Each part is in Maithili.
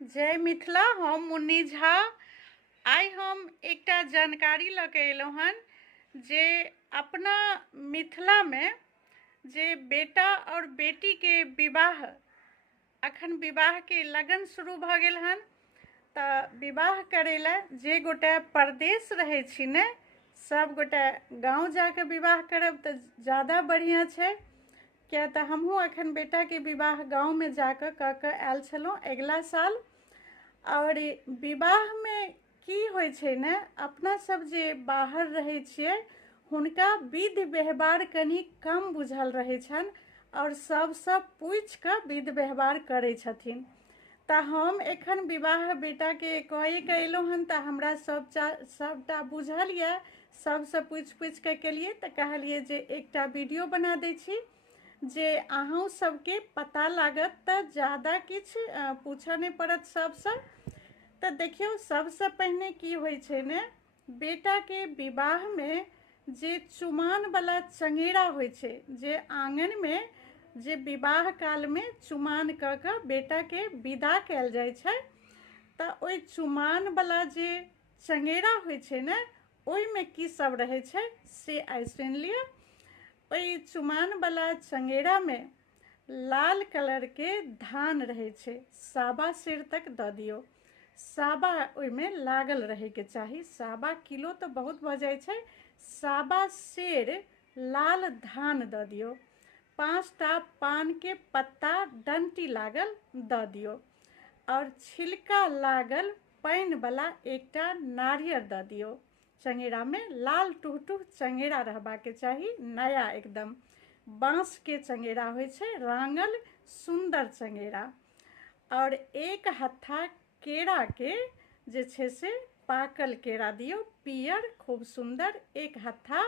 जय मिथिला। हम मुन्नी झा। आइ हम एकटा जानकारी लऽ कऽ अयलहुँ हन जे अपना मिथिलामे जे बेटा और बेटीके विवाह, अखन विवाहके लगन शुरू भऽ गेल हन। तऽ विवाह करै लए जे गोटे परदेश रहै छी ने, सब गोटे गाँव जाके विवाह करब तऽ ज़्यादा बढ़िआँ छै। किया तऽ हमहूँ एखन बेटाके विवाह गाँवमे जाकऽ कऽ आयल छलहुँ अगिला साल। और विवाहमे की होइ छै ने, अपना सब जे बाहर रहै छियै हुनका विधि व्यवहार कनि कम बुझल रहै छनि और सबसँ पूछि कऽ विधि व्यवहार करै छथिन। तऽ हम एखन विवाह बेटाके कऽ कऽ अयलहुँ हन तऽ हमरा सबटा बुझल यऽ, सबसँ पूछि कऽ केलियै। तऽ कहलियै जे एकटा वीडियो बना दै छी जे अहूँ सबके पता लागत, तऽ ज़्यादा किछु पूछऽ नहि पड़त सबसँ। तऽ देखियौ, सबसँ पहिने की होइ छै ने, बेटाके विवाहमे जे चुमानवला चंगेरा होइ छै, जे आँगनमे जे विवाह कालमे चुमान कऽ कऽ बेटाके विदा कयल जाइ छै, तऽ ओहि चुमानवला जे चंगेरा होइ छै ने, ओहिमे की सब रहै छै से आइ सुनि लिअ। ओहि चुमानवला चंगेरामे लाल कलरके धान रहै छै, सावा सेर तक दऽ दियौ। सावा ओहिमे लागल रहैके चाही। सावा किलो तऽ बहुत भऽ जाइ छै, सावा सेर लाल धान दऽ दियौ। 5टा पानके पत्ता डंटी लागल दऽ दियौ और छिलका लागल पानिवला एकटा नारियर दऽ दियौ। चंगेरामे लाल टुहटुह चंगेरा रहबाके चाही, नया एकदम बाँसके चंगेरा होइ छै, रांगल सुन्दर चंगेरा। और एक हत्था केराके जे छै से पाकल केरा दियौ, पियर खूब सुन्दर एक हत्था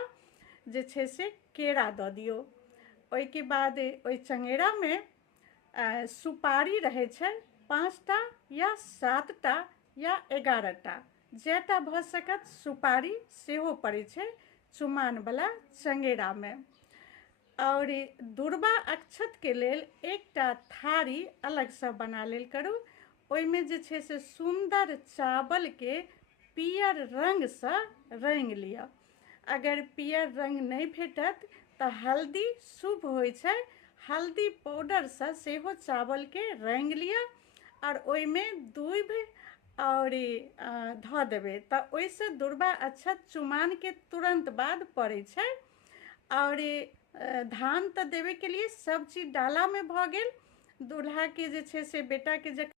जे छै से केरा दऽ दियौ। ओहिके बाद ओहि चंगेरामे सुपारी रहै छै, 5टा या 7टा या 11टा, जेटा भऽ सकत सुपारी सेहो पड़ै छै चुमानवला चंगेरामे। और दुर्वा अक्षतके लेल एकटा थारी अलगसँ बना लेल करू। ओहिमे जे छै से सुन्दर चावलके पियर रंगसँ रंगि लिअ। अगर पियर रंग नहि भेटत तऽ हल्दी शुभ होइ छै, हल्दी पाउडरसँ सेहो चावलके रंगि लिअ और ओहिमे दूबि और धऽ देबै, तऽ ओहिसँ दुर्वा अक्षत चुमानके तुरंत बाद पड़ै छै। और धान तऽ देबे के लिए सब चीज डालामे भऽ गेल। दूल्हाके जे छै से बेटाके